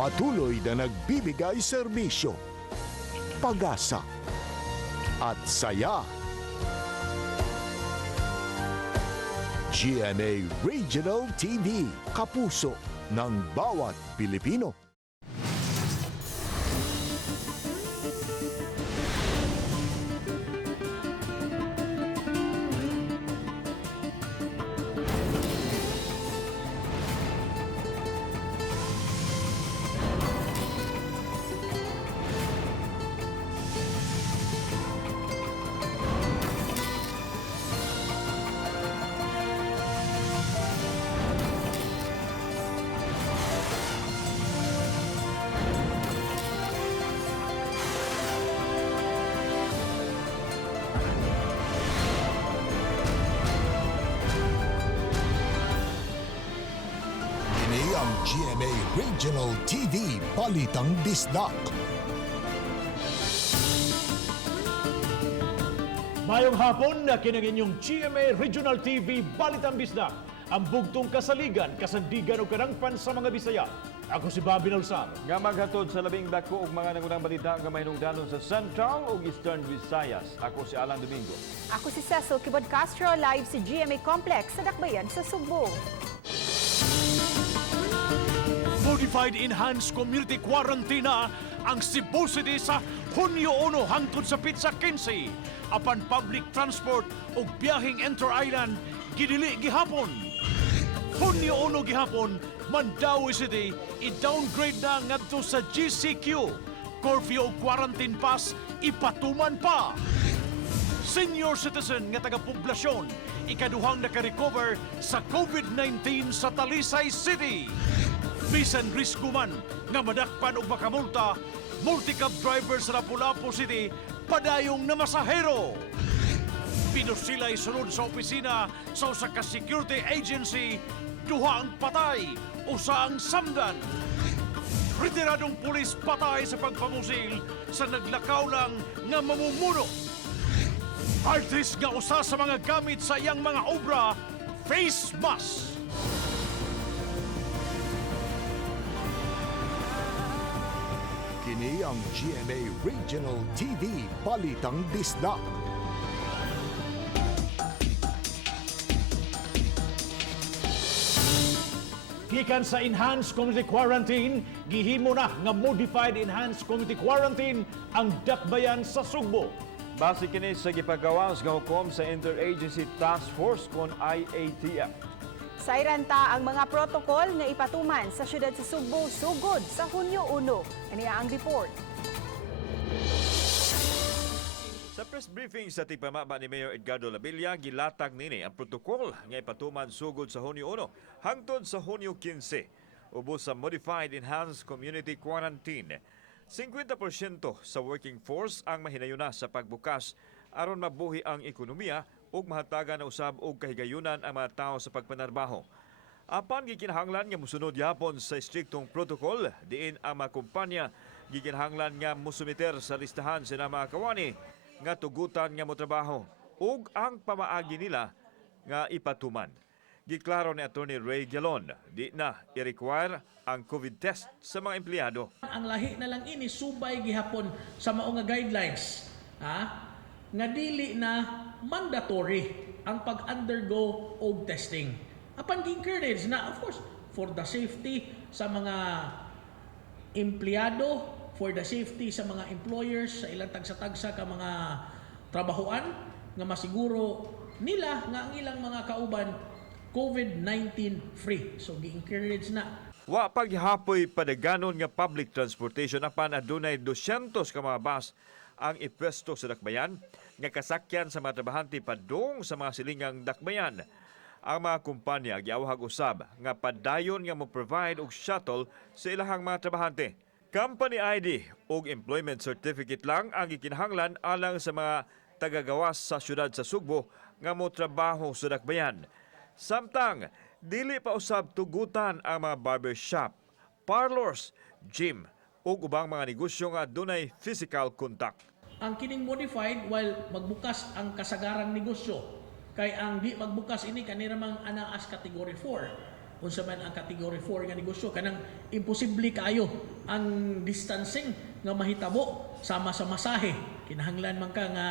Patuloy na nagbibigay serbisyo, pag-asa at saya. GMA Regional TV, kapuso ng bawat Pilipino. Ang GMA Regional TV, Balitang Bisdak. Mayong hapon na kinang inyong GMA Regional TV, Balitang Bisdak. Ang bugtong kasaligan, kasandigan o karangpan sa mga Bisaya. Ako si Bobby Nalsar. Nga maghatod sa labing dako og mga nangunang balita nga mahinungdanon sa Central ug Eastern Visayas. Ako si Alan Domingo. Ako si Cecil Kibod Castro, live sa GMA Complex sa Dakbayan sa Sugbo. Modified Enhanced Community Quarantine ang Cebu City sa Hunyo 1 hangtod sa Pizza 15. Apan public transport o biyaheng inter-island gidili gihapon. Hunyo 1 gihapon, Mandawi City i-downgrade na ngadto sa GCQ. Curfew o quarantine pass ipatuman pa. Senior citizen nga taga-poblasyon ikaduhang naka-recover sa COVID-19 sa Talisay City. Bisan risgo man nga madakpan og makamulta, multi-cab driver sa Lapu-Lapu City padayong na masahero. Pinusilay sunod sa opisina sa usa ka security agency, duha ang patay, usa ang samdan. Retiradong pulis patay sa pagpamusil sa naglakaw lang nga mamumuno. Artist nga usa sa mga gamit sa iyang mga obra, face mask. Kini ang GMA Regional TV, Balitang Bisdak. Gikan sa Enhanced Community Quarantine, gihimo na nga Modified Enhanced Community Quarantine ang Dakbayan sa Sugbo. Base kini sa gipagawas nga hukom sa Interagency Task Force kon IATF. Sayranta ang mga protokol nga ipatuman sa syudad sa Sugbo sugod sa Hunyo 1. Ania ang report. Sa press briefing sa tigpamaba ni Mayor Edgardo Labilla, gilatag nini ang protokol nga ipatuman sugod sa Hunyo 1 hangtod sa Hunyo 15 ubos sa Modified Enhanced Community Quarantine. 50% sa working force ang mahinayuna sa pagbukas aron mabuhi ang ekonomiya ug mahatagan na usab og kahigayunan ang mga tao sa pagpanarbaho. Apan gikinahanglan nga mosunod yapon sa striktong protokol diin ang mga kumpanya gikinahanglan nga mosumiter sa listahan sila mga kawani nga tugutan nga motrabaho ug ang pamaagi nila nga ipatuman. Giklaro ni Attorney Ray Galon, di na i-require ang COVID test sa mga empleyado. Ang lahi na lang ini subay gihapon sa mao nga guidelines, nga dili na mandatory ang pag-undergo og testing. Apan gi-encourage na, of course, for the safety sa mga empleyado, for the safety sa mga employers, sa ilang tagsa-tagsa ka mga trabahoan, nga masiguro nila nga ang ilang mga kauban COVID-19 free. So gi-encourage na. Wa paghapoy padaganon nga public transportation apan adunay 200 ka mga bus ang ipwesto sa dakbayan nga kasakyan sa mga trabahante padung sa mga silingang dakbayan. Ang mga kumpanya giawhag usab nga padayon nga mo-provide og shuttle sa ilahang mga trabahante. Company ID ug employment certificate lang ang gikinahanglan alang sa mga tagagawas sa syudad sa Sugbo nga mo trabaho sa dakbayan. Samtang dili pa usab tugutan ang mga barbershop, parlors, gym ug ubang mga negosyo nga dunay physical contact. Ang kining modified while magbukas ang kasagarang negosyo kay ang di magbukas ini kaniramang ana as category 4. Unsa man ang category 4 nga negosyo kanang imposible kayo ang distancing nga mahitabo sama sa masahe. Kinahanglan man ka nga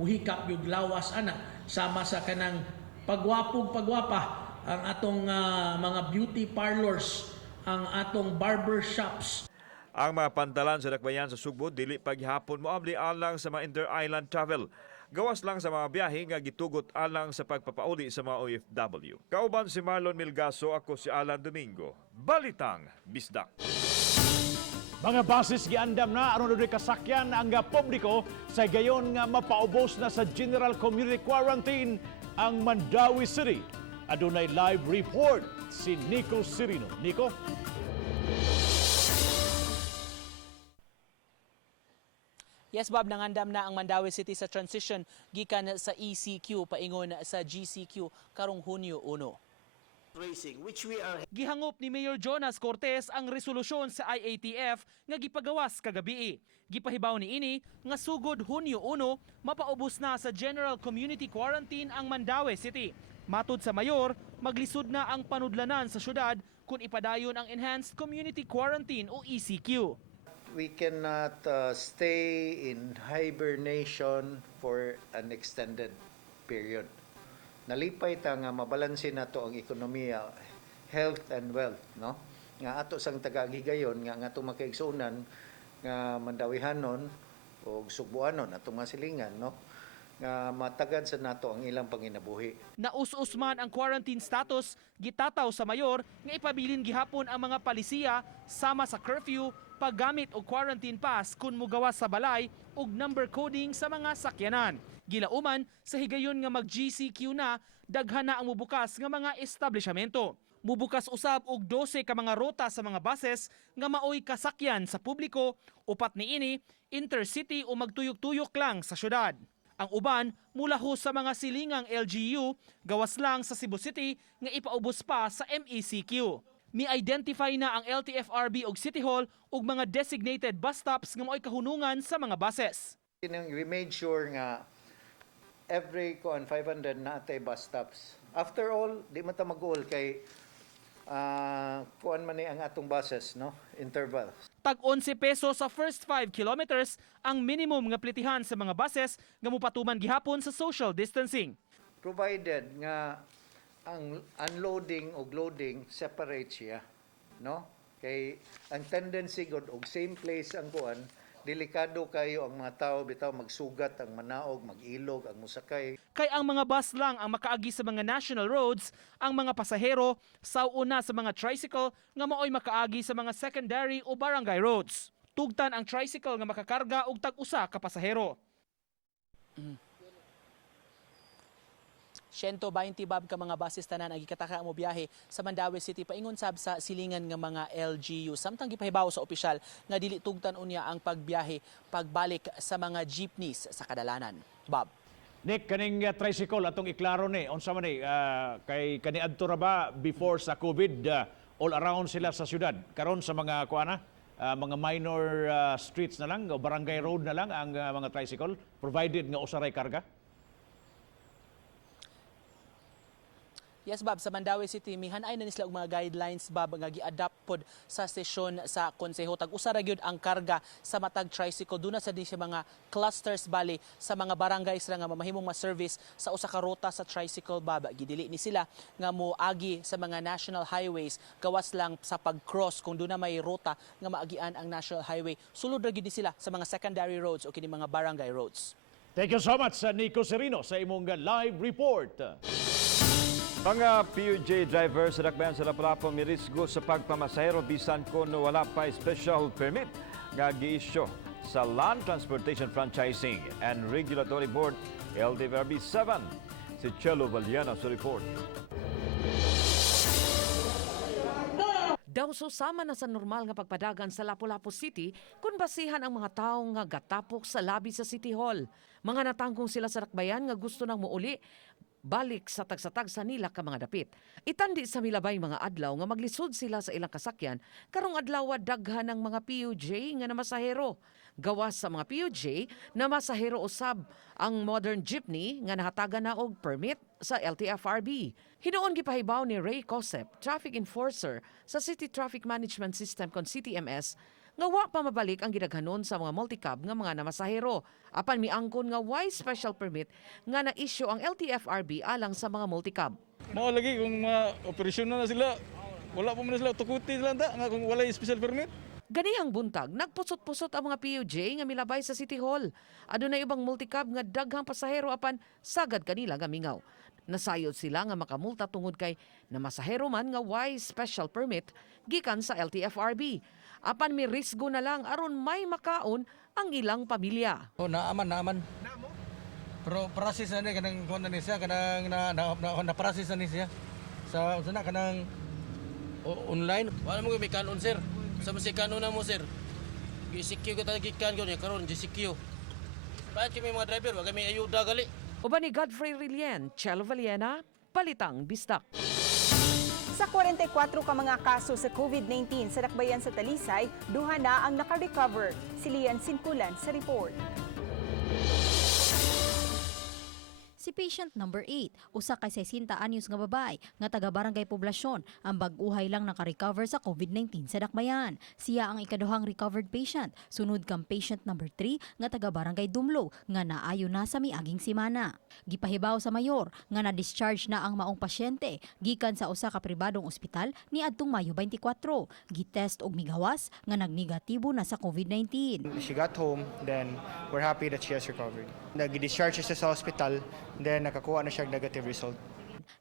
muhikap yung lawas ana sama sa kanang pagwapa ang atong mga beauty parlors, ang atong barber shops. Ang mga pantalan sa dakbayan sa Sugbo dili paghapon moabli alang sa mga inter-island travel. Gawas lang sa mga biyahe nga gitugot alang sa pagpapauli sa mga OFW. Kauban si Marlon Milgaso, ako si Alan Domingo. Balitang Bisdak. Mga basis giandam na aron uri kasakyan ang publiko sa gayon nga mapaubos na sa General Community Quarantine ang Mandawi City. Adunay live report si Nico Cirino. Nico? Yes, Bob, nangandam na ang Mandawi City sa transition gikan sa ECQ paingon sa GCQ karong Hunyo 1. Gihangop ni Mayor Jonas Cortez ang resolusyon sa IATF nga gipagawas kagabi. Gipahibaw ni ini nga sugod Hunyo 1 mapaubos na sa General Community Quarantine ang Mandawi City. Matud sa mayor, maglisod na ang panudlanan sa syudad kung ipadayon ang Enhanced Community Quarantine o ECQ. We cannot stay in hibernation for an extended period. Nalipay ta nga mabalansin nato ang ekonomiya, health and wealth, no? Nga ato sang tagagigayon nga ato makaigsunan nga mandawihanon o sugbuanon atong masilingan, no? Nga matagad sa nato ang ilang panginabuhi. Naus-us man ang quarantine status, gitataw sa mayor nga ipabilin gihapon ang mga palisiya sama sa curfew, paggamit og quarantine pass kung mugawas sa balay ug number coding sa mga sakyanan. Gilauman sa higayon nga mag-GCQ na, daghan na ang mubukas nga mga establishmento. Mubukas usab og 12 ka mga rota sa mga buses nga maoy kasakyan sa publiko, upat niini intercity o magtuyok-tuyok lang sa syudad. Ang uban mulaho sa mga silingang LGU, gawas lang sa Cebu City nga ipaubos pa sa MECQ. Mi-identify na ang LTFRB og City Hall ug mga designated bus stops nga maoy kahunungan sa mga buses. We made sure nga every 500 na atay bus stops. After all, di man ta mag-goal kay kuan man ni ang atong buses, no? Interval. Tag 11 pesos sa first 5 kilometers ang minimum nga plitihan sa mga buses nga mupatuman gihapon sa social distancing. Provided nga ang unloading o loading separate siya, no? Kay ang tendency gud og same place ang kuan, delikado kayo ang mga tao bitaw magsugat ang manaog, mag-ilog ang musakay. Kay ang mga bus lang ang makaagi sa mga national roads, ang mga pasahero sauna sa mga tricycle nga maoy makaagi sa mga secondary o barangay roads. Tugtan ang tricycle nga makakarga og tag-usa ka pasahero. 120 bab ka mga basis tanan ang gikataka mo biyahe sa Mandawi City paingon sab sa silingan nga mga LGU. Samtang gipahibaw sa opisyal nga dili tugtan unya ang pagbiyahe pagbalik sa mga jeepneys sa kadalanan. Bob. Nick, kaning tricycle atong iklaro ni unsa man ni kay kaniadto ra ba before sa COVID all around sila sa syudad. Karon sa mga kuana mga minor streets na lang o barangay road na lang ang mga tricycle provided nga usaray karga. Yes, Bob, sa Mandawi City, mihanay na sila og mga guidelines, Bob, nga gi-adapt pod sa sesyon sa konseho. Tag-usa ra gyud ang karga sa matag tricycle. Doon na sa di siya mga clusters bali sa mga barangays ra nga mamahimong ma-service sa usa ka rota sa tricycle, Bob. Gidili ni sila nga moagi sa mga national highways, gawas lang sa pag-cross kung doon na may rota nga maagian ang national highway. Sulod ra gyud ni sila sa mga secondary roads o kini mga barangay roads. Thank you so much, Nico Cirino, sa imong live report. Mga PUJ driver sa dakbayan sa Lapu-Lapu mirisgo sa pagpamasahero bisan kung wala pa special permit nga gi-issue sa Land Transportation Franchising and Regulatory Board LTFRB 7. Si Chelo Valiana sa report. Daw susama na sa normal nga pagpadagan sa Lapu-Lapu City kung basihan ang mga tawo nga gatapok sa labi sa City Hall. Mga natangkong sila sa dakbayan nga gusto nang muuli balik sa tagsatag sa nila ka mga dapit. Itandi sa milabay mga adlaw nga maglisod sila sa ilang kasakyan karong adlaw daghan ng mga PUJ nga namasahero. Gawas sa mga PUJ na masahero usab ang modern jeepney nga nahatagan na og permit sa LTFRB. Hinuon gipahibaw ni Ray Cosep, traffic enforcer sa City Traffic Management System kon CTMS, nga wa pa mabalik ang gidaghanon sa mga multicab nga mga namasahero. Apan miangkon nga why special permit nga na-issue ang LTFRB alang sa mga multicab. Mao lagi kung mga operasyon na sila, wala pa man sila tukuti sila nga kung wala special permit. Ganihang buntag, nagpusot-pusot ang mga PUJ nga milabay sa City Hall. Adunay ibang multicab nga daghang pasahero apan sagad kanila nga mingaw. Nasayod sila nga makamulta tungod kay namasahero man nga why special permit gikan sa LTFRB. Apan may risgo na lang aron may makaon ang ilang pamilya. Oh, naaman. Pero process na ni kanang kuan na siya kanang na process na ni siya. Sa sana kanang online. Wala mo may kanon sir. Sa si kanon na mo sir. GCQ ka tagikan ko ni karon GCQ. Bakit kami mga driver wag kami ayuda gali. Uban ni Godfrey Rilien, Chelo Valiena, Balitang Bisdak. Sa 44 ka mga kaso sa COVID-19 sa dakbayan sa Talisay, duha na ang naka-recover. Si Lian Sinkulan sa report. Si patient number 8, usa ka 60 anyos nga babae nga taga-barangay Poblasyon, ang bag-uhay lang naka-recover sa COVID-19 sa dakbayan. Siya ang ikaduhang recovered patient, sunod kang patient number 3 nga taga-barangay Dumlo nga naayo na sa miaging semana. Gipahibaw sa mayor nga na-discharge na ang maong pasyente gikan sa usa ka pribadong ospital niadtong Mayo 24. Gitest og migawas nga nagnegatibo na sa COVID-19. She got home, then we're happy that she has recovered. Nag-discharge siya sa hospital, then nakakuha na siya negative result.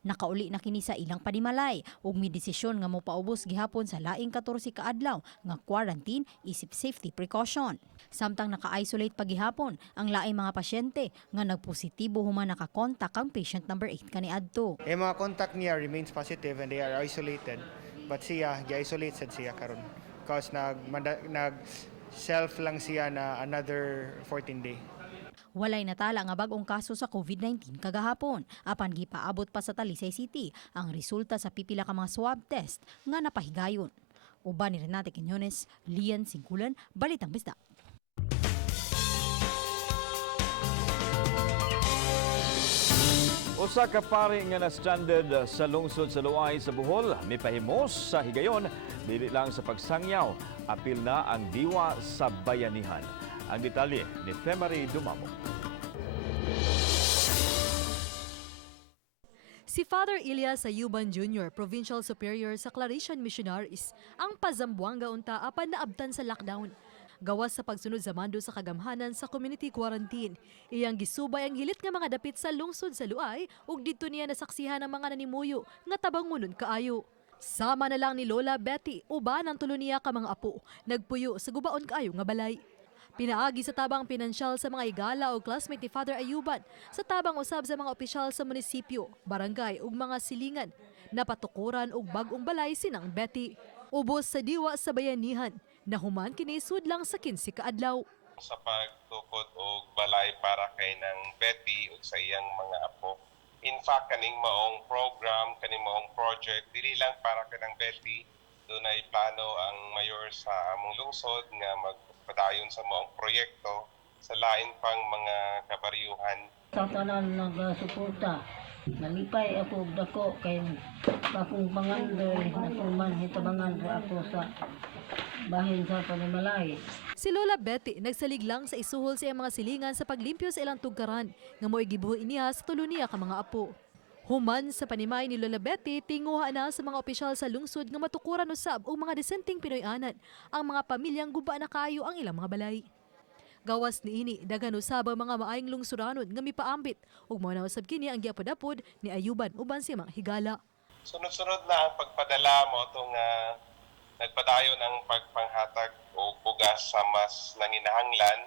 Nakauli na kini sa ilang panimalay ug may desisyon nga mopaubos gihapon sa laing 14 ka adlaw nga quarantine isip safety precaution. Samtang naka-isolate pa gihapon ang laing mga pasyente nga nagpositibo human nakakontak ang patient number 8 kaniadto. Mga contact niya remains positive and they are isolated, but siya gi-isolate sad siya karon because nag self lang siya na another 14 day. Walay natala nga bag-ong kaso sa COVID-19 kagahapon. Apan gipaabot pa sa Talisay City ang resulta sa pipila ka mga swab test nga napahigayon. Uban ni Renate Quiñones, Lian Sinkulan, Balitang Bisdak. Usa ka pari nga na-stranded sa lungsod sa Luay sa Bohol, may pahimos sa higayon, dili lang sa pagsangyaw, apil na ang diwa sa bayanihan. Ang detalye ni Femari Dumamo. Si Father Elias Ayuban Jr., Provincial Superior sa Claretian Missionaries, ang pazambuanga unta apan naabtan sa lockdown. Gawas sa pagsunod sa mando sa kagamhanan sa community quarantine, iyang gisubay ang hilit nga mga dapit sa lungsod sa Luay ug didto niya nasaksihan ang mga nanimuyo nga tabangunon kaayo. Sama na lang ni Lola Betty uban ang tulo niya ka mga apo, nagpuyo sa gubaon kaayo nga balay. Pinaagi sa tabang pinansyal sa mga igala o classmate ni Father Ayuban sa tabang usab sa mga opisyal sa munisipyo, barangay ug mga silingan. Napatukuran og bag-ong balay sinang Betty. Ubos sa diwa sa bayanihan, nahuman kini sudlang sa 15 ka adlaw. Sa pagtukod og balay para kay nang Betty ug sa iyang mga apo. In fact, kaning maong program, kaning maong project, dili lang para kay nang Betty, dunay plano ang mayor sa among lungsod nga magpadayon sa maong proyekto sa lain pang mga kabaryuhan. Sa tanan nagasuporta, nalipay ako og dako kay akong pangandoy natuman hitabangan ra ako sa bahin sa panimalay. Si Lola Betty nagsalig lang sa isuhol sa iyang mga silingan sa paglimpyo sa ilang tugkaran nga mo'y gibuhi niya sa tulo niya ka mga apo. Human sa panimay ni Lola Betty, tinguha na sa mga opisyal sa lungsod nga matukuran usab og mga disenteng Pinoy-anan ang mga pamilyang guba na kayo ang ilang mga balay. Gawas niini, daghan usab ang mga maayong lungsuranon nga mipaambit ug mao na usab kini ang giapod-apod ni Ayuban uban sa mga higala. Sunod-sunod na ang pagpadala mo itong nagpadayon ang pagpanghatag o bugas sa mas nanginahanglan.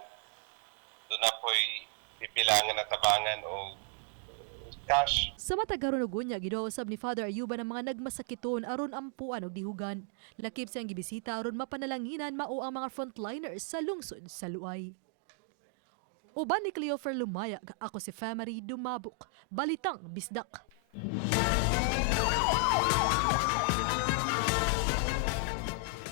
Doon na po'y pipilangan na tabangan o cash. Sa matagaron og unya gidaosab ni Father Ayuban ang mga nagmasakiton aron ampuan og dihugan. Lakip siyang gibisita aron mapanalanginan mao ang mga frontliners sa lungsod sa Luay. Uban ni Cleofer Lumayag, ako si Femari Dumabok, Balitang Bisdak.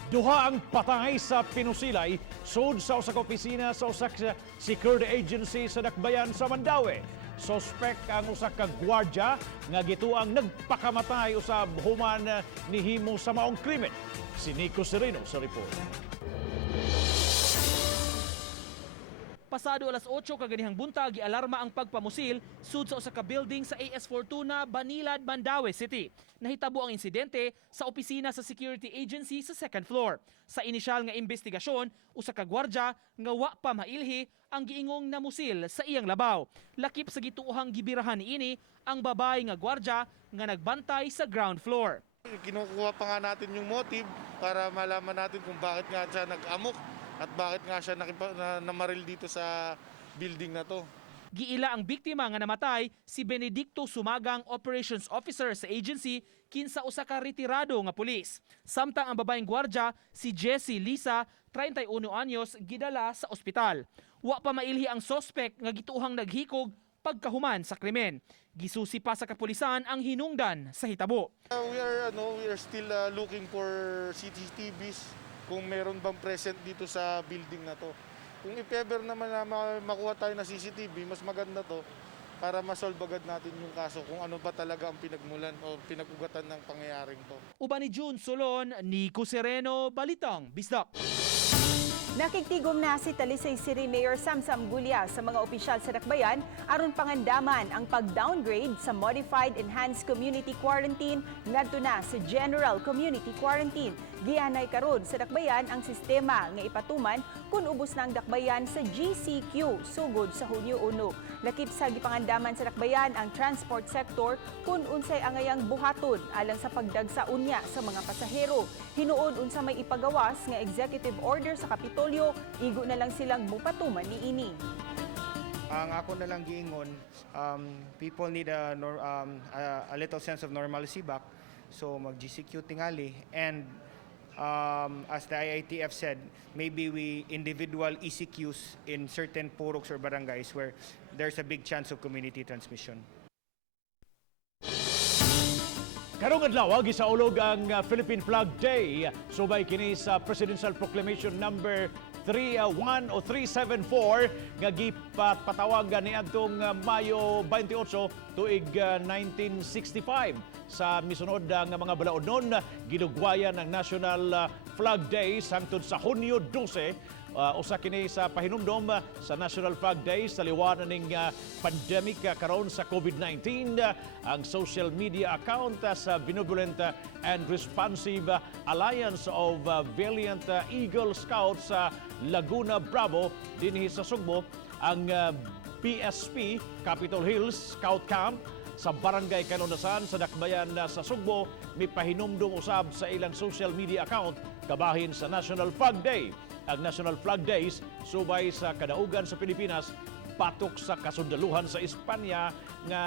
Duha ang patay sa Pinusilay sud sa usa ka opisina sa usa ka security agency sa Dakbayan sa Mandaue. Suspect ang usa ka gwardya nga gituang nagpakamatay usab human nihimo sa maong krimen. Si Nico Sereno sa report. Pasado alas 8 kaganihang buntag gialarma ang pagpamusil sud sa usa ka building sa AS Fortuna, Banilad, Mandaue City. Nahitabo ang insidente sa opisina sa security agency sa second floor. Sa inisyal nga investigasyon, usa ka gwardya nga wa pa mailhi ang giingong namusil sa iyang labaw. Lakip sa gituohang gibirahan niini ang babay nga gwardya nga nagbantay sa ground floor. Kinukuha pa nga natin yung motive para malaman natin kung bakit nga siya nag-amok at bakit nga siya namaril dito sa building na to. Giila ang biktima nga namatay si Benedicto Sumagang, Operations Officer sa agency, kinsa usa ka retirado nga pulis. Samtang ang babaeng gwardya si Jessie Lisa, 31 anyos, gidala sa ospital. Wa pa mailhi ang suspect nga gituohang naghikog pagkahuman sa krimen. Gisusi pa sa kapulisan ang hinungdan sa hitabo. We are still looking for CCTVs kung meron bang present dito sa building na to. Kung if-ever naman na makuha tayo na CCTV, mas maganda to para masolve agad natin yung kaso kung ano ba talaga ang pinagmulan o pinag-ugatan ng pangyayaring to. Uban ni June Solon, Nico Sereno, Balitang Bisdak. Nakiktigom na si Talisay City Mayor Samsam Gulya sa mga opisyal sa Dakbayan aron pangandaman ang pag-downgrade sa Modified Enhanced Community Quarantine ngadto na sa General Community Quarantine. Gianay karon sa Dakbayan ang sistema nga ipatuman kung ubos na ang Dakbayan sa GCQ sugod sa Hunyo 1. Lakip sa gipangandaman sa Dakbayan ang transport sector kung unsay angayang buhaton alang sa pagdagsa unya sa mga pasahero. Hinuon unsa may ipagawas nga executive order sa Kapitolyo, igo na lang silang mupatuman niini. Ang ako na lang giingon, people need a little sense of normalcy back. So mag-GCQ tingali, and as the IITF said, maybe we individual ECQs in certain puruks or barangays where there's a big chance of community transmission. Karong adlaw gisaulog ang Philippine Flag Day subay kini sa Presidential Proclamation number 31 o 374 nga gipatawag niadtong Mayo 28 tuig 1965. Sa misunod nga mga balaod nun, ginugwayan ang National Flag Day hangtod sa Hunyo 12. Usa kini sa pahinumdom sa National Flag Day sa liwanan ning pandemic karon sa COVID-19. Ang social media account sa Benevolent and Responsive Alliance of Valiant Eagle Scouts sa Laguna Bravo dinhi sa Sugbo, ang PSP Capitol Hills Scout Camp sa Barangay Kanonasan sa Dakbayan sa Sugbo mipahinumdom usab sa ilang social media account kabahin sa National Flag Day. Ang National Flag Days subay sa kadaugan sa Pilipinas patok sa kasundaluhan sa Espanya nga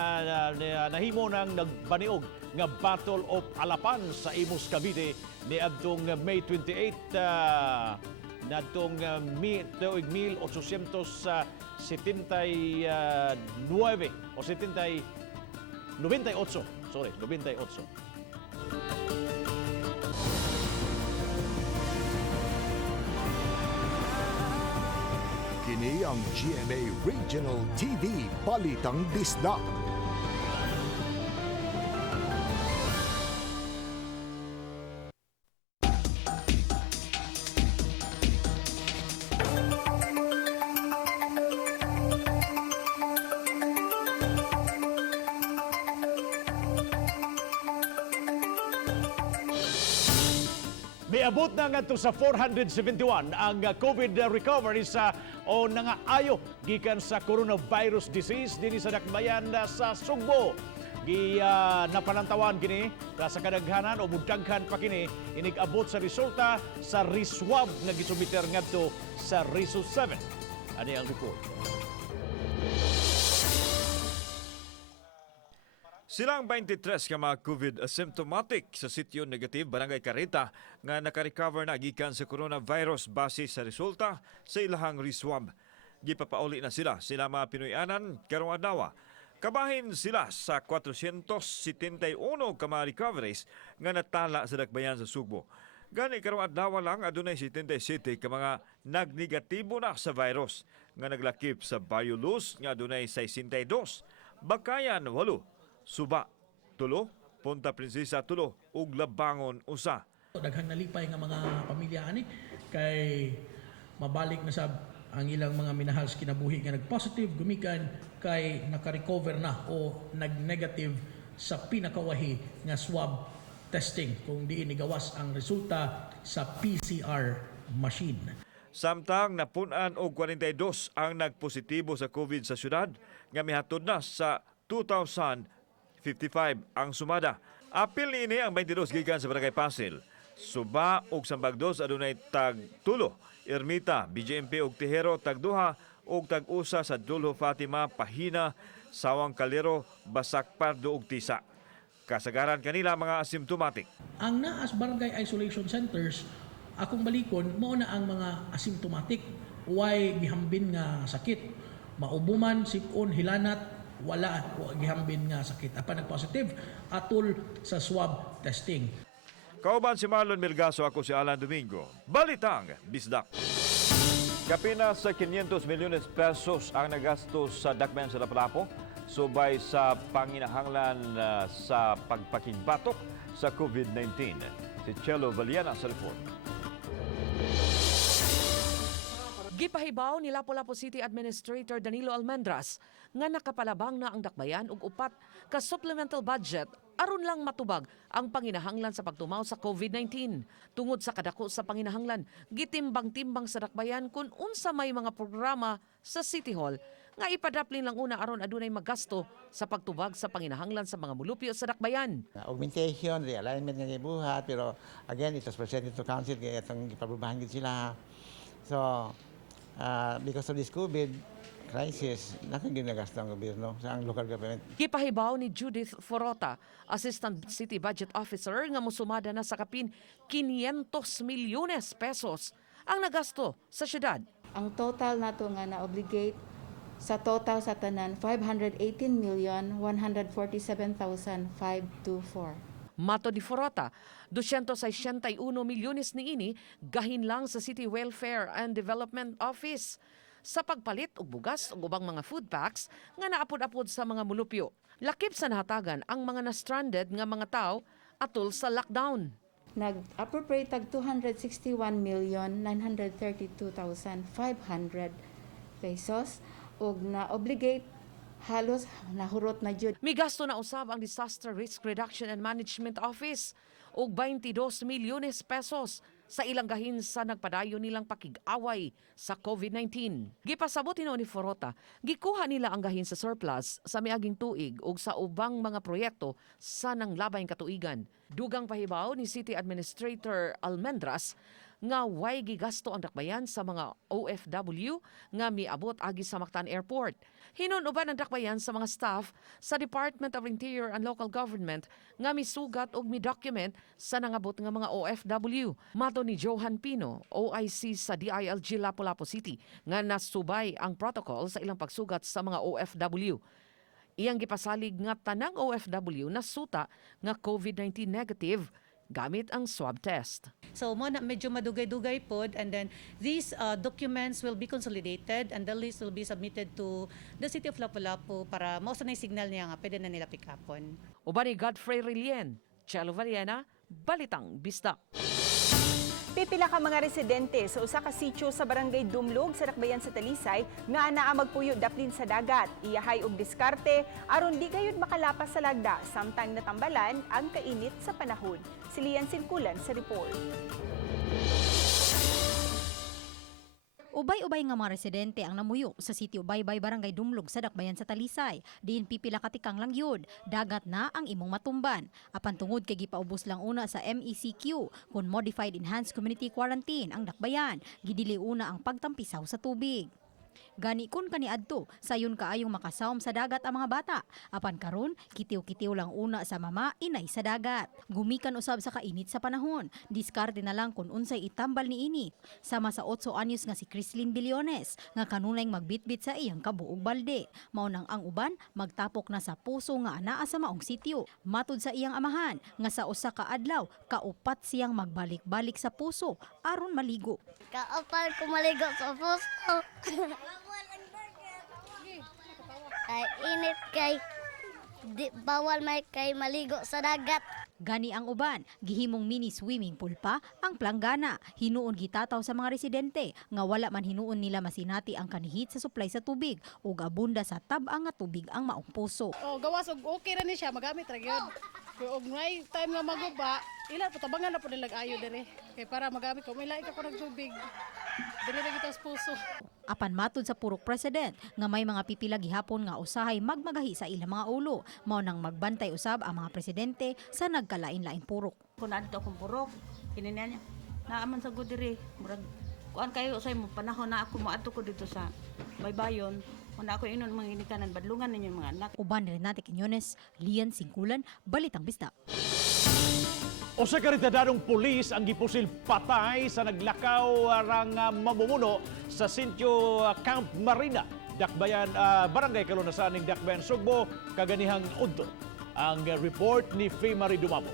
nahimo nang nagbaniog nga Battle of Alapan sa Imus, Cavite ni adtong May 28 nadtong 1879 o 98 Kini ang GMA Regional TV Balitang Bisdak. Miabot na ngadto sa 471 ang COVID recovery sa o nangaayo gikan sa coronavirus disease dinhi sa Dakbayan sa Sugbo. Napanantawan kini sa kadaghanan o mudaghan pa kini inig-abot sa resulta sa reswab nga gisubiter ngadto sa Riso 7. Ani ang report. Silang 23 ka mga COVID asymptomatic sa sitio negative Barangay Carita nga naka-recover na gikan sa coronavirus base sa resulta sa ilahang reswab. Gipapauli na sila mga Pinoyanan karong adlaw. Kabahin sila sa 471 ka mga recoveries nga natala sa Dakbayan sa Sugbo. Gani karong adlaw lang adunay 77 ka mga nagnegatibo na sa virus nga naglakip sa Barrio Luz nga adunay 62, Bakayan 8, Suba 3, Punta Princesa 3 ug Labangon 1. Daghang nalipay nga mga pamilya ani kay mabalik na sa ang ilang mga minahal sa kinabuhi nga nag-positive gumikan kay naka-recover na o nag-negative sa pinakawahi nga swab testing kung diin igawas ang resulta sa PCR machine. Samtang napunan og 42 ang nagpositibo sa COVID sa syudad nga mihatod na sa 2,055 ang sumada. Apil niini ang 22 gikan sa Barangay Pasil. Suba ug Sambagdos adunay tag 3, Ermita, BGMP ug Tihero tag 2 ug tag usa sa Dulho Fatima, Pahina, Sawang Kalero, Basak Pardo ug Tisa. Kasagaran kanila mga asymptomatic. Ang naas barangay isolation centers, akong balikon, mao na ang mga asymptomatic. Way gihambin nga sakit. Maubuman, sikon, hilanat, wala gihambin nga sakit. Apan nag-positive, atol sa swab testing. Kauban si Marlon Milgaso, ako si Alan Domingo. Balitang Bisdak. Kapina sa 500 milyones pesos ang nagastos sa dakbayan sa Lapu-Lapu subay sa panginahanglan sa pagpakigbatok sa COVID-19. Si Chelo Valiana sa report. Gipahibaw ni Lapu-Lapu City Administrator Danilo Almendras nga nakapalabang na ang dakbayan ug upat ka supplemental budget aron lang matubag ang panginahanglan sa pagtumaw sa COVID-19. Tungod sa kadako sa panginahanglan, gitimbang-timbang sa dakbayan kung unsa may mga programa sa City Hall nga ipadaplin lang una aron adunay magasto sa pagtubag sa panginahanglan sa mga mulupyo sa dakbayan. Augmentation, realignment nga gibuhat, pero again, it was presented to council kaya itong ipabubahan gid sila. So, because of this COVID crisis, nakaginagastos ang gobyerno sa ang local government. Gipahibaw ni Judith Forota, Assistant City Budget Officer, nga musumada na sa kapin 500 milyones pesos ang nagasto sa syudad. Ang total nato nga na-obligate sa total sa tanan 518,147,524. Mato ni Forota, 261 milyones niini gahin lang sa City Welfare and Development Office sa pagpalit og bugas ug ubang mga food packs nga naapod-apod sa mga mulupyo. Lakip sa nahatagan ang mga na-stranded nga mga tao atol sa lockdown. Nag-appropriate tag 261,932,500 pesos ug na-obligate halos nahurot na jud. Migasto na usab ang Disaster Risk Reduction and Management Office og 22 milyones pesos sa ilang gahin sa nagpadayon nilang pakig-away sa COVID-19. Gipasabot ni Forota, gikuha nila ang gahin sa surplus sa miaging tuig ug sa ubang mga proyekto sa nanglabayng katuigan. Dugang pahibaw ni City Administrator Almendras nga way gigasto ang dakbayan sa mga OFW nga miabot agi sa Mactan Airport. Hinunuban ang dakbayan sa mga staff sa Department of Interior and Local Government nga misugat og mi-document sa nangabot nga mga OFW. Mato ni Johan Pino, OIC sa DILG Lapu-Lapu City, nga nasubay ang protocol sa ilang pagsugat sa mga OFW. Iyang gipasalig nga tanang OFW nasuta nga COVID-19 negative gamit ang swab test. So mo na medyo madugay-dugay pod, and then these documents will be consolidated and the list will be submitted to the City of Lapu-Lapu para mao sa nay signal niya nga pwede na nila pikapon. Uban ni Godfrey Rilien, Chelo Valiana, Balitang Bisdak. Pipila ka mga residente sa usa ka sitio sa barangay Dumlog sa Dakbayan sa Talisay nga anaa magpuyo daplin sa dagat, iyahay og diskarte aron di gayud makalapas sa lagda samtang natambalan ang kainit sa panahon. Si Lian Sirkulan sa report. Ubay-ubay nga mga residente ang namuyo sa City Ubaybay Barangay Dumlog sa Dakbayan sa Talisay. Diin pipila katikang lang yun. Dagat na ang imong matumban. Apan tungod kay gipaubos lang una sa MECQ kun Modified Enhanced Community Quarantine ang Dakbayan. Gidili una ang pagtampisaw sa tubig. Gani kun kaniadto, sayon kaayong makasawom sa dagat ang mga bata. Apan karon, kitiw-kitiw lang una sa mama, inay sa dagat. Gumikan usab sa kainit sa panahon. Diskarte na lang kun unsay itambal ni ini. Sama sa 8 anyos nga si Crislin Biliones, nga kanunay magbitbit sa iyang kabuog balde. Mao nang ang uban magtapok na sa puso nga anaa sa maong sitio. Matud sa iyang amahan, nga sa usa ka adlaw, kaupat siyang magbalik-balik sa puso aron maligo. Kaupat ko maligo sa puso. Kay init kay bawal may kay maligo sa dagat. Gani ang uban, gihimong mini swimming pool pa ang planggana. Hinuon gitataw sa mga residente nga wala man hinuon nila masinati ang kanihit sa supply sa tubig ug abunda sa tab-ang nga tubig ang maong puso. Oh, gawas og okay ra ni siya magamit ra gyud. Kung may time nga maguba, ilan patabangan na po nila ayo dire. Kay para magamit ko may lain ka ko tubig. Dire ra kita sa puso. Apan matud sa purok president nga may mga pipila gihapon nga usahay magmagahi sa ilang mga ulo, mao nang magbantay usab ang mga presidente sa nagkalain-lain purok. Kung nadto akong purok, kinina niya, naaman sa gudiri, murag, kuan kayo usay mo, panahon na ako maato ko dito sa Baybayon, kung ako inon mga ginikanan, badlungan ninyo mga anak. Uban rin natin Quinones, Lian Singkulan, Balitang Bisdak. O sekretadadong pulis ang gipusil patay sa naglakaw rang mamumuno sa Sintio Camp Marina, Dakbayan, Barangay Kalunasan ng Dakbayan, Sugbo, kaganihang udto. Ang report ni Free Marie Dumamo.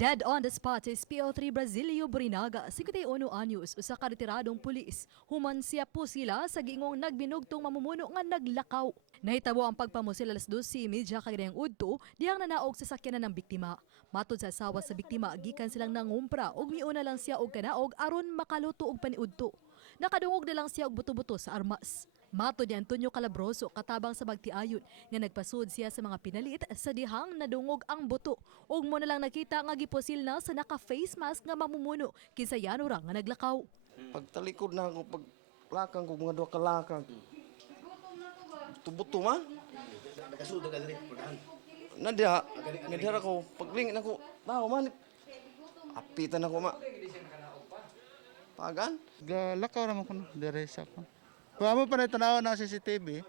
Dead on the spot is PO3 Brasilio Borinaga, 51 anyos, usa ka retiradong pulis. Human siya po sila sa giingong nagbinugtong mamumuno nga naglakaw. Nahitabo ang pagpamusil alas 12:30 kagayang udto, dihang nanaog sa sakyanan ng biktima. Matod sa asawa sa biktima, gikan silang nangumpra ug miuna lang siya og kanaog aron makaluto og paniudto. Nakadungog na lang siya og buto-buto sa armas. Matod ni Antonio Calabroso, katabang sa magtiayon nga nagpasud siya sa mga pinalit sa dihang nadungog ang buto. Ug mo na lang nakita nga giposil na sa naka-face mask nga mamumuno kinsa yano ra nga naglakaw. Pagtalikod na ako, paglakang ko mga duha ka lakang. Buto man. Nakasudo ka diri, pagdahan. Nadya ko, paglingin ako, tao man. Apitan ako ma. Pagan? Lakaw naman ko dire sa ko. Kung amo pa na tanaw na CCTV,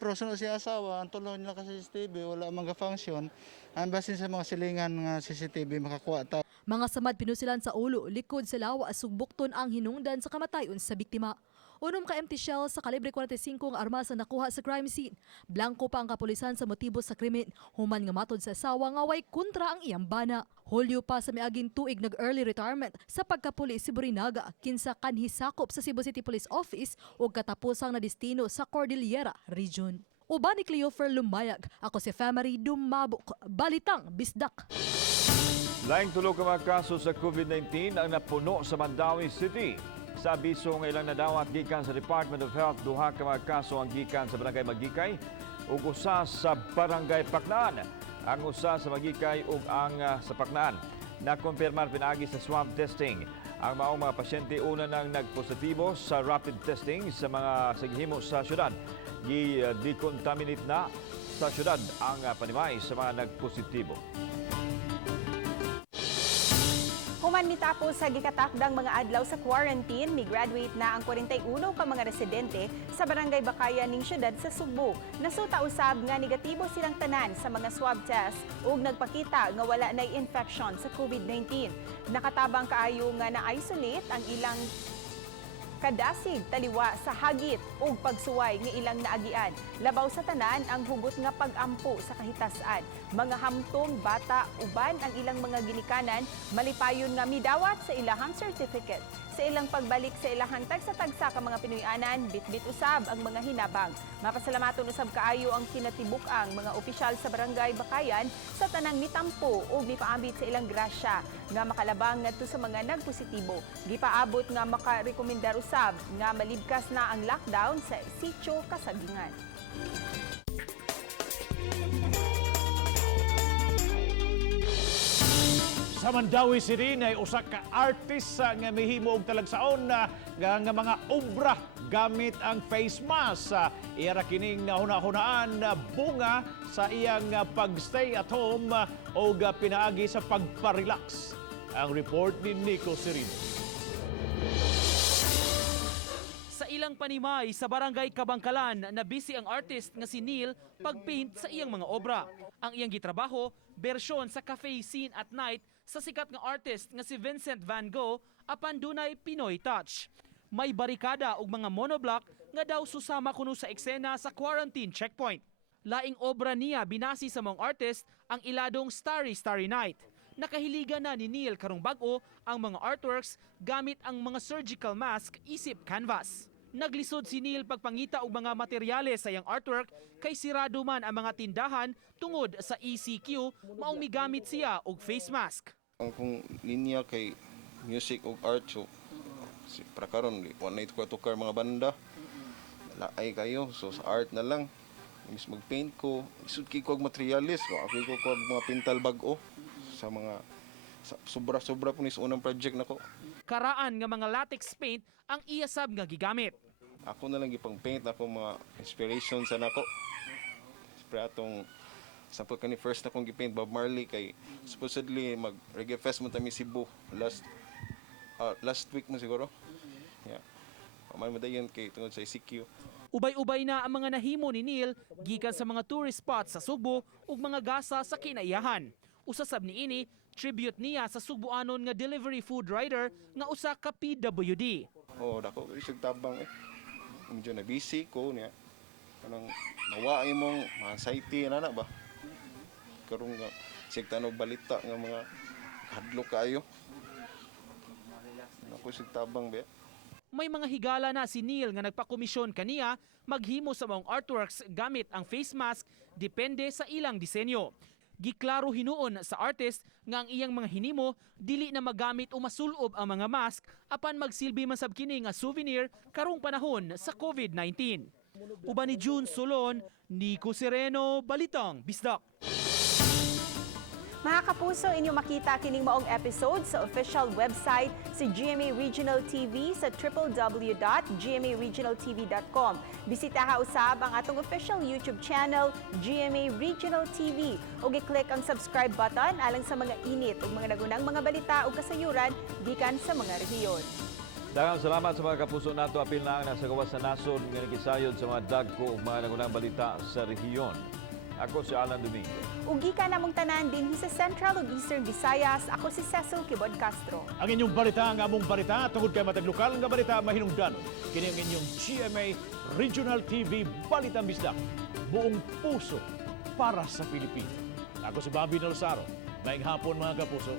pero sunod siya asawa, ang tulong nila ka CCTV, wala mga function, ang basin sa mga silingan nga CCTV makakuha ta. Mga samad pinusilan sa ulo, likod sa lawa, sugbukton ang hinungdan sa kamatayon sa biktima. Unom ka empty shell sa kalibre 45 ang armas na nakuha sa crime scene. Blanco pa ang kapulisan sa motibo sa krimen. Human nga matod sa asawa nga way kontra ang iyang bana. Hulyo pa sa miaging tuig nag-early retirement sa pagkapulis si Borinaga kinsa kanhisakop sa Cebu City Police Office ug katapusang na destino sa Cordillera Region. Uban ni Cleofer Lumayag, ako si Famary Dumabok, Balitang Bisdak. Laing tulo ka mga kaso sa COVID-19 ang napuno sa Mandawi City. Sa abiso nga ilang nadawat gikan sa Department of Health, duha ka mga kaso ang gikan sa Barangay Magikay ug usa sa Barangay Paknaan. Ang usa sa Magikay ug ang sa Paknaan nakumpirmar pinaagi sa swab testing. Ang maong mga pasyente una nang nagpositibo sa rapid testing sa mga saghimo sa syudad. Gi-decontaminate na sa syudad ang panimay sa mga nagpositibo. Human mitapos sa gikatakdang mga adlaw sa quarantine, mi-graduate na ang 41 ka mga residente sa Barangay Bakayan ning syudad sa Sugbo. Nasuta usab nga negatibo silang tanan sa mga swab test ug nagpakita nga wala nay infection sa COVID-19. Nakatabang kaayo nga na-isolate ang ilang kadasig taliwa sa hagit ug pagsuway nga ilang naagian. Labaw sa tanan ang hugot nga pag-ampo sa kahitasan. Mga hamtong bata uban ang ilang mga ginikanan malipayon nga midawat sa ilahang certificate. Sa ilang pagbalik sa ilahang tagsa-tagsa ka mga Pinoyanan, bit-bit usab ang mga hinabang. Mapasalamaton usab kaayo ang kinatibuk-ang mga opisyal sa Barangay Bakayan sa tanang mitampo ug mipaambit sa ilang grasya nga makalabang ngadto sa mga nagpositibo. Gipaabot nga makarekomendar usab nga malibkas na ang lockdown sa Sitio Kasagingan. Sa Mandawi City ay usa ka artist nga mihimo og talagsaon nga mga obra gamit ang face mask. Iya ra kining hunahunaan bunga sa iyang pagstay at home o pinaagi sa pagparelax. Ang report ni Nico Serino. Sa ilang panimay sa Barangay Kabangkalan, na busy ang artist nga si Neil pagpaint sa iyang mga obra. Ang iyang gitrabaho, bersyon sa cafe scene at night sa sikat nga artist nga si Vincent Van Gogh apan dunay Pinoy touch. May barikada ug mga monoblock nga daw susama kuno sa eksena sa quarantine checkpoint. Laing obra niya binasi sa mga artist ang iladong Starry Starry Night. Nakahiligan na ni Neil karong bag-o ang mga artworks gamit ang mga surgical mask isip canvas. Naglisod si Neil pagpangita og mga materyales sa iyang artwork kay sirado man ang mga tindahan tungod sa ECQ, maong migamit siya og face mask. Ang kung linya kay music og art, so para karon wa na ito tukar mga banda, laay kayo, so sa art na lang. Imbis mag-paint ko, isud kay ko og materials, ako ko mga pintal bag-o sa mga sobra-sobra po ni sa unang project nako. Karaan nga mga latex paint ang iyasab nga gigamit. Ako na lang gipang paint ako mga inspiration sa nako. Para atong sample kani first na kong gipaint Bob Marley kay supposedly mag reggae fest mo tami Cebu last week mo siguro. Yeah. Pamay madayon kay tungod sa ECQ. Ubay-ubay na ang mga nahimo ni Neil gikan sa mga tourist spots sa Subo ug mga gasa sa kinaiyahan. Usasab niini tribute niya sa Subuanon nga delivery food rider nga usa ka PWD. Oh, dako isig tabang Medyo na busy ko niya. Kanang nawa imong anxiety na ba? Karong nga sig tanog balita nga mga hadlok kayo. Ako sig tabang be. May mga higala na si Neil nga nagpakomisyon kaniya maghimo sa mga artworks gamit ang face mask depende sa ilang disenyo. Giklaro hinuon sa artist nga ang iyang mga hinimo dili na magamit o masulob ang mga mask apan magsilbi man sab kini nga souvenir karong panahon sa COVID-19. Uban ni June Solon, Nico Sereno, Balitang Bisdak. Mga kapuso, inyo makita kining maong episode sa official website si GMA Regional TV sa www.gmaregionaltv.com. Bisitaha usab ang atong official YouTube channel, GMA Regional TV, ug i-click ang subscribe button alang sa mga init ug mga nagunang mga balita ug kasayuran gikan sa mga rehiyon. Daghang salamat sa mga kapuso nato apil na ang nasa gawas sa nason nga nagisayod sa mga dagkung ug mga nagunang balita sa rehiyon. Ako si Alan Domingo. Ugi ka namong tanan din sa Central ug Eastern Visayas. Ako si Cecil Kibod Castro. Ang inyong balita ang among balita tungod kay matag lokal nga balita mahinungdanon. Kini ang inyong GMA Regional TV Balitang Bisdak. Buong puso para sa Pilipino. Ako si Bobby Nalsaro. Maayong hapon mga kapuso.